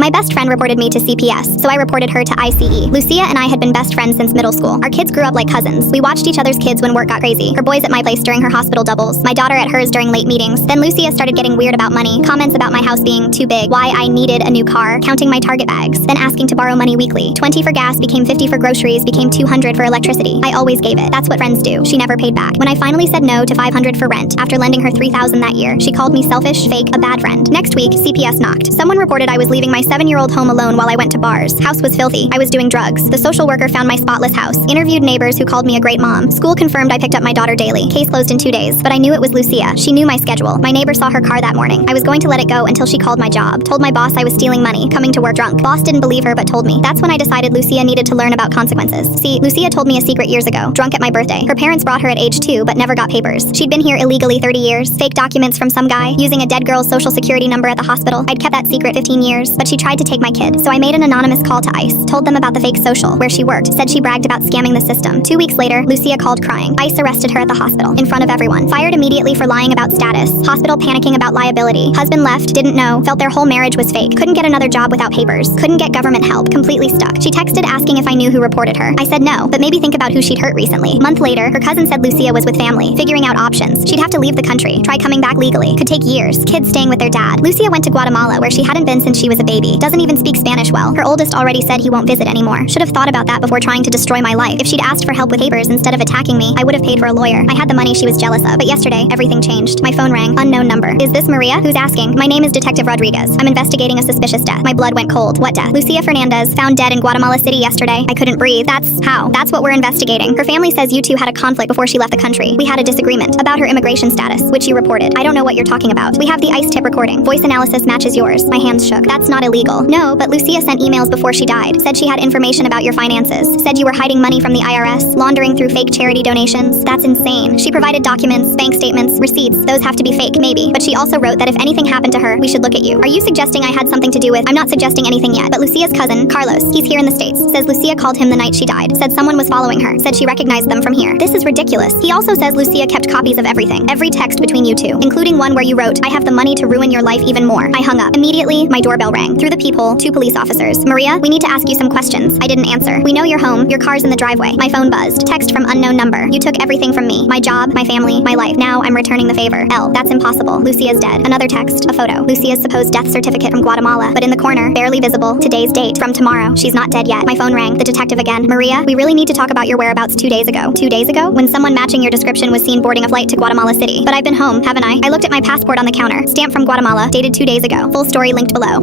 My best friend reported me to CPS, so I reported her to Icee. Lucia and I had been best friends since middle school. Our kids grew up like cousins. We watched each other's kids when work got crazy. Her boys at my place during her hospital doubles, my daughter at hers during late meetings. Then Lucia started getting weird about money, comments about my house being too big, why I needed a new car, counting my Target bags, then asking to borrow money weekly. 20 for gas became 50 for groceries, became 200 for electricity. I always gave it. That's what friends do. She never paid back. When I finally said no to 500 for rent, after lending her 3,000 that year, she called me selfish, fake, a bad friend. Next week, CPS knocked. Someone reported I was leaving my 7-year-old home alone while I went to bars. House was filthy. I was doing drugs. The social worker found my spotless house. Interviewed neighbors who called me a great mom. School confirmed I picked up my daughter daily. Case closed in 2 days, but I knew it was Lucia. She knew my schedule. My neighbor saw her car that morning. I was going to let it go until she called my job. Told my boss I was stealing money, coming to work drunk. Boss didn't believe her but told me. That's when I decided Lucia needed to learn about consequences. See, Lucia told me a secret years ago, drunk at my birthday. Her parents brought her at age 2 but never got papers. She'd been here illegally 30 years, fake documents from some guy, using a dead girl's social security number at the hospital. I'd kept that secret 15 years, but she tried to take my kid. So I made an anonymous call to ICE, told them about the fake social, where she worked, said she bragged about scamming the system. 2 weeks later, Lucia called crying. ICE arrested her at the hospital, in front of everyone. Fired immediately for lying about status. Hospital panicking about liability. Husband left, didn't know, felt their whole marriage was fake. Couldn't get another job without papers. Couldn't get government help, completely stuck. She texted asking if I knew who reported her. I said no, but maybe think about who she'd hurt recently. Month later, her cousin said Lucia was with family, figuring out options. She'd have to leave the country, try coming back legally. Could take years. Kids staying with their dad. Lucia went to Guatemala, where she hadn't been since she was a baby. Doesn't even speak Spanish well. Her oldest already said he won't visit anymore. Should have thought about that before trying to destroy my life. If she'd asked for help with papers instead of attacking me, I would have paid for a lawyer. I had the money she was jealous of. But yesterday, everything changed. My phone rang. Unknown number. Is this Maria? Who's asking? My name is Detective Rodriguez. I'm investigating a suspicious death. My blood went cold. What death? Lucia Fernandez, found dead in Guatemala City yesterday. I couldn't breathe. That's how. That's what we're investigating. Her family says you two had a conflict before she left the country. We had a disagreement about her immigration status, which you reported. I don't know what you're talking about. We have the ICE tip recording. Voice analysis matches yours. My hands shook. That's not illegal. No, but Lucia sent emails before she died. Said she had information about your finances. Said you were hiding money from the IRS, laundering through fake charity donations. That's insane. She provided documents, bank statements, receipts. Those have to be fake, maybe. But she also wrote that if anything happened to her, we should look at you. Are you suggesting I had something to do with? I'm not suggesting anything yet, but Lucia's cousin, Carlos, he's here in the States, says Lucia called him the night she died. Said someone was following her. Said she recognized them from here. This is ridiculous. He also says Lucia kept copies of everything. Every text between you two, including one where you wrote, I have the money to ruin your life even more. I hung up. Immediately, my doorbell rang. Through the peephole, 2 police officers. Maria, we need to ask you some questions. I didn't answer. We know you're home. Your car's in the driveway. My phone buzzed. Text from unknown number. You took everything from me. My job, my family, my life. Now I'm returning the favor. L. That's impossible. Lucia's dead. Another text. A photo. Lucia's supposed death certificate from Guatemala, but in the corner, barely visible. Today's date. From tomorrow. She's not dead yet. My phone rang. The detective again. Maria, we really need to talk about your whereabouts 2 days ago. 2 days ago? When someone matching your description was seen boarding a flight to Guatemala City. But I've been home, haven't I? I looked at my passport on the counter. Stamp from Guatemala. Dated 2 days ago. Full story linked below.